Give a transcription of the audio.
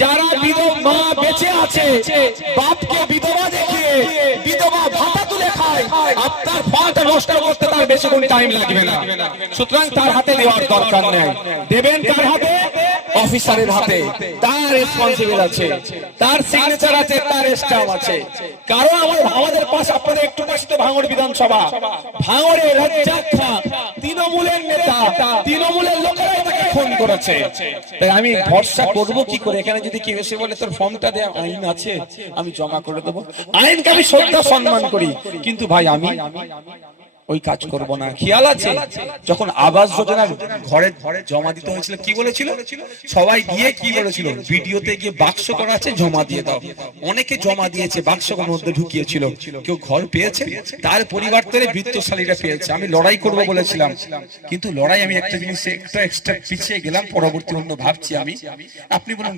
যারা মা বেঁচে আছে বাপকে বিধবা দেখিয়ে বিধবা ভাতা তুলে খায়, আপনার ফাটা নষ্ট করতে তার বেশি কোন টাইম লাগবে না। সুতরাং তার হাতে দেওয়ার দরকার নেই। দেবেন কার হাতে? অফিসারের হাতে। তার রেসপন্সিবল আছে, তার সিগনেচার আছে, তার স্টাম্প আছে। কারণ আমাদের পাশে, আপনাদের একটু পাশে তো ভাঙড় বিধানসভা, ভাঙড়ে রাজ্জাক খান তৃণমূলের নেতা, তৃণমূলের লোকেরাই তাকে ফোন করেছে। তাই আমি ভরসা করব কি করে? এখানে যদি কেউ এসে বলে তোর ফর্মটা দেয়া আইন আছে, আমি জমা করে দেবো। আইনকে আমি শ্রদ্ধা সম্মান করি, কিন্তু ভাই আমি ওই কাজ করব না। খেয়াল আছে যখন আবাস যোজনার ঘরে ঘরে জমা দিতে হয়েছিল, কি বলেছিল সবাই গিয়ে? কি বলেছিল? ভিডিওতে গিয়ে বাক্স করা আছে, জমা দিয়ে দাও। অনেকে জমা দিয়েছে, বাক্সের মধ্যে ঢুকিয়েছিল। কেউ ঘর পেয়েছে, তার পরিবার থেকে বৃত্তশালীরা পেয়েছে। আমি লড়াই করব বলেছিলাম, কিন্তু লড়াই আমি একটা জিনিস একটু এক্সট্রা পিছিয়ে গেলাম। পরবর্তী অন্য ভাবছি আমি। আপনি বলুন